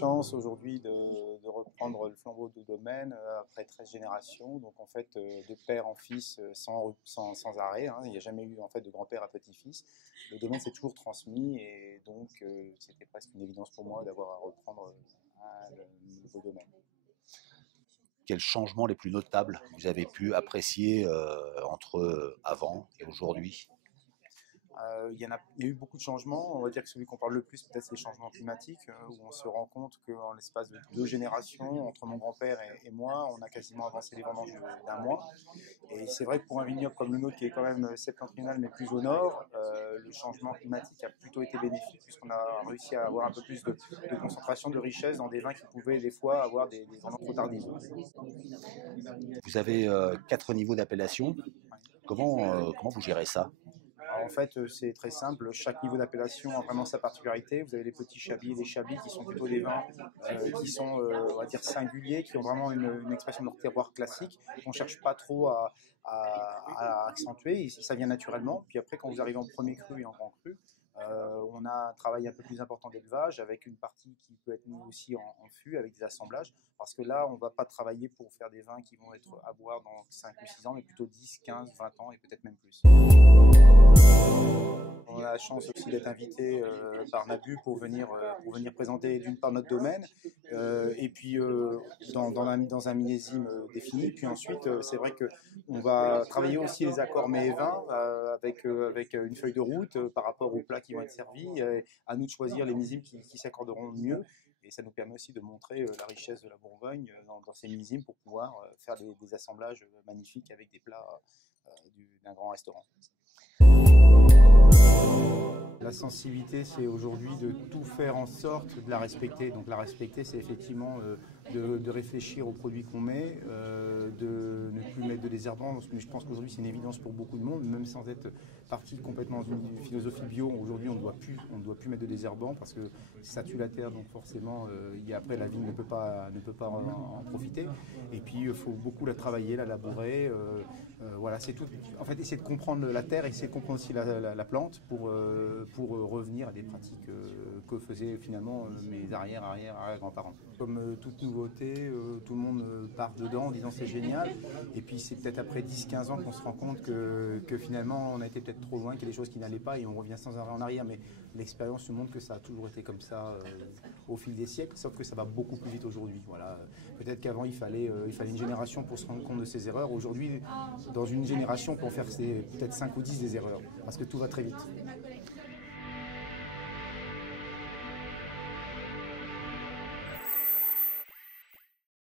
chance aujourd'hui de reprendre le flambeau du domaine après 13 générations, donc en fait de père en fils sans arrêt, hein. Il n'y a jamais eu en fait de grand-père à petit-fils. Le domaine s'est toujours transmis et donc c'était presque une évidence pour moi d'avoir à reprendre le nouveau domaine. Quels changements les plus notables vous avez pu apprécier entre avant et aujourd'hui? Il y a eu beaucoup de changements. On va dire que celui qu'on parle le plus, peut-être, c'est les changements climatiques, où on se rend compte qu'en l'espace de 2 générations, entre mon grand-père et moi, on a quasiment avancé les vendanges d'un mois. Et c'est vrai que pour un vignoble comme le nôtre, qui est quand même septentrional, mais plus au nord, le changement climatique a plutôt été bénéfique, puisqu'on a réussi à avoir un peu plus de concentration de richesse dans des vins qui pouvaient des fois avoir des vendanges trop tardives. Vous avez 4 niveaux d'appellation. Comment vous gérez ça? Alors en fait, c'est très simple. Chaque niveau d'appellation a vraiment sa particularité. Vous avez les petits chablis et les chablis qui sont plutôt des vins qui sont, on va dire, singuliers, qui ont vraiment une expression de leur terroir classique, qu'on ne cherche pas trop à accentuer. Et ça vient naturellement. Puis après, quand vous arrivez en premier cru et en grand cru, on a un travail un peu plus important d'élevage, avec une partie qui peut être mise aussi en fût, avec des assemblages, parce que là, on ne va pas travailler pour faire des vins qui vont être à boire dans 5 ou 6 ans, mais plutôt 10, 15, 20 ans et peut-être même plus. On a la chance aussi d'être invité par Nabu pour venir présenter d'une part notre domaine et puis dans un millésime défini. Puis ensuite, c'est vrai qu'on va travailler aussi les accords mets et vins avec une feuille de route par rapport aux plats qui vont être servis. À nous de choisir les millésimes qui s'accorderont le mieux. Et ça nous permet aussi de montrer la richesse de la Bourgogne dans ces millésimes pour pouvoir faire des assemblages magnifiques avec des plats d'un grand restaurant. La sensibilité, c'est aujourd'hui de tout faire en sorte de la respecter. Donc la respecter, c'est effectivement de réfléchir aux produits qu'on met, de ne plus mettre de désherbants. Mais je pense qu'aujourd'hui, c'est une évidence pour beaucoup de monde, même sans être parti complètement dans une philosophie bio. Aujourd'hui, on ne doit plus mettre de désherbants parce que ça tue la terre. Donc forcément, après, la vigne ne peut pas en profiter. Et puis, il faut beaucoup la travailler, la labourer. Voilà, c'est tout. En fait, essayer de comprendre la terre, essayer de comprendre aussi la plante pour revenir à des pratiques que faisaient finalement mes arrière-grands-parents. Comme toute nouveauté, tout le monde part dedans en disant c'est génial, et puis c'est peut-être après 10-15 ans qu'on se rend compte que finalement on a été peut-être trop loin, qu'il y a des choses qui n'allaient pas et on revient sans arrêt en arrière, mais l'expérience nous montre que ça a toujours été comme ça au fil des siècles, sauf que ça va beaucoup plus vite aujourd'hui. Voilà. Peut-être qu'avant il fallait une génération pour se rendre compte de ses erreurs. Aujourd'hui, dans une génération, pour faire peut-être 5 ou 10 des erreurs, parce que tout va très vite.